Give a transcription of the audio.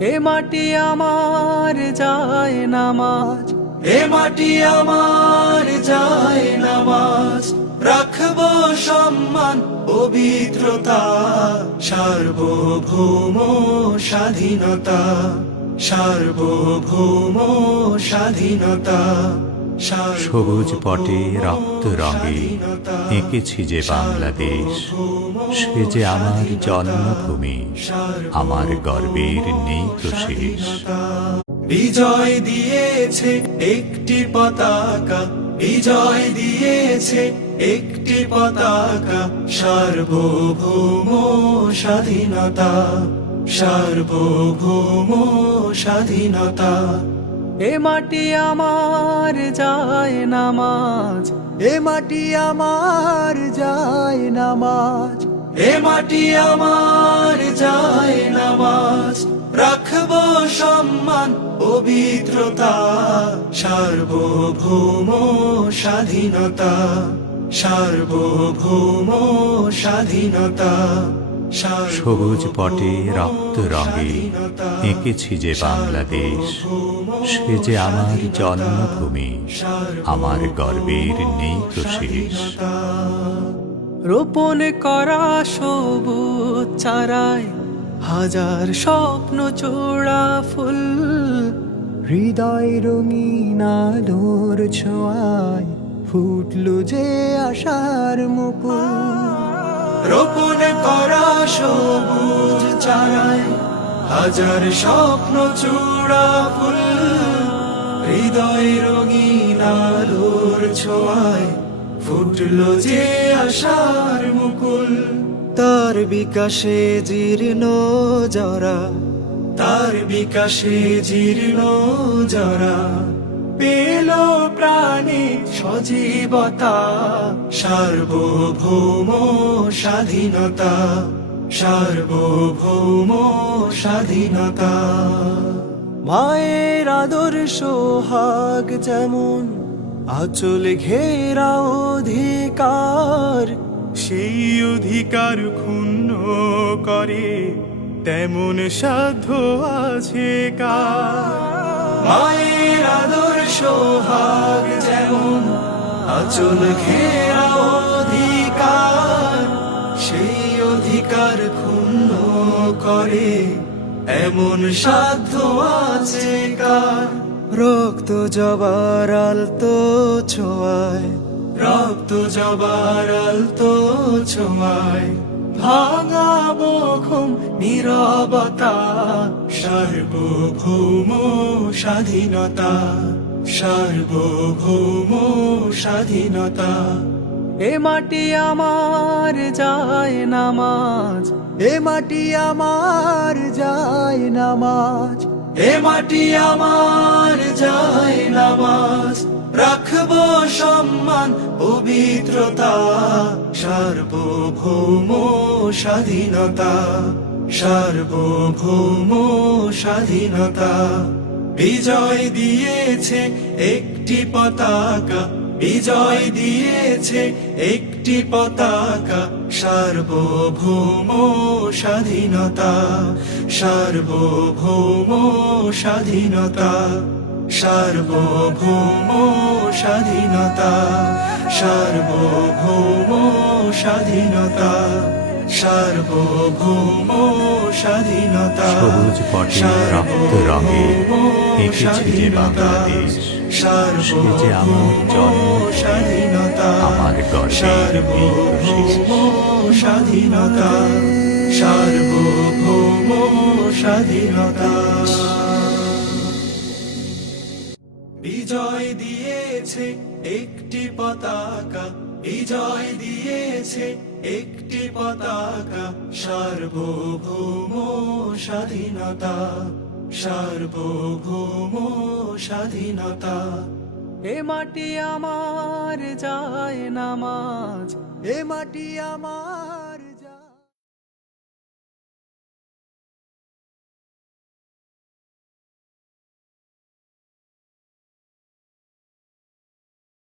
এ মাটি আমার যায় নামাজ, এ মাটি আমার যায় নামাজ, রাখবো সম্মান পবিত্রতা, সার্বভৌম স্বাধীনতা, সার্বভৌম স্বাধীনতা, সবুজ পটে রক্ত রঙে এঁকেছি যে বাংলাদেশ, সে যে আমার জন্মভূমি, আমার গর্বের নেই তো শেষ। বিজয় দিয়েছে একটি পতাকা, বিজয় দিয়েছে একটি পতাকা, সার্বভৌম স্বাধীনতা, সার্বভৌম স্বাধীনতা। এ মাটি আমার যায় নামাজ, এ মাটি আমার যায় নামাজ, এ মাটি আমার যায় নামাজ, রাখবো সম্মান পবিত্রতা, সার্বভৌম স্বাধীনতা, সার্বভৌম স্বাধীনতা। সবুজ পটে রক্ত রঙে এঁকেছি যে বাংলাদেশ, সে যে আমার জন্মভূমি, আমার গর্বের নেই তো শেষ। রোপণ করা সবুজ চারায় হাজার স্বপ্ন চূড়া ফুল, হৃদয় রঙিন আলোর ছোঁয়ায় ফুটলো যে আশার মুকুল। রোপণ করা সবুজ চারায় হাজার স্বপ্ন চূড়া ফুল, হৃদয় রঙিন আলোর ছোঁয়ায় ফুটলো যে আশার মুকুল। তার বিকাশে জীর্ণ জরা, তার বিকাশে জীর্ণ জরা, পেল প্রাণে সজীবতা, সার্বভৌম স্বাধীনতা, সার্বভৌম স্বাধীনতা। মায়ের আদর্শ হাগ যেমন আঁচল ঘেরা অধিকার, সেই অধিকার ক্ষুণ্ণ করে তেমন সাধ্য আছে কার। মায়ের আদর্শ হাগ যেমন আঁচল ঘেরা অধিকার, সেই অধিকার ক্ষুণ্ণ করে এমন সাধ্য আছে কার। রক্ত জবার আলতো ছোঁয়ায়, রক্ত জবার আলতো ছোঁয়ায় ভাঙাবো ঘুম নীরবতা, সার্বভৌম স্বাধীনতা, সার্বভৌম স্বাধীনতা। এ মাটি আমার যায় নামাজ, এ মাটি আমার যায় নামাজ, এ মাটি আমার যায় নামাজ, রাখবো সম্মান পবিত্রতা, সার্বভৌম স্বাধীনতা, সার্বভৌম স্বাধীনতা। বিজয় দিয়েছে একটি পতাকা, বিজয় দিয়েছে একটি পতাকা, সার্বভৌম স্বাধীনতা, সার্বভৌম স্বাধীনতা, সার্বভৌম স্বাধীনতা, সার্বভৌম স্বাধীনতা, সার্বভৌম স্বাধীনতা। সবুজ পটে রক্ত রঙে এঁকেছি যে বাংলাদেশ, সে যে আমার জন্মভূমি, স্বাধীনতা, আমার গর্বের নেই তো শেষ। স্বাধীনতা, সার্বভৌম স্বাধীনতা। বিজয় দিয়েছে একটি পতাকা, বিজয় দিয়েছে একটি পতাকা, সার্বভৌম স্বাধীনতা, সার্বভৌম স্বাধীনতা। এ মাটি আমার যায় নামাজ, এ মাটি আমার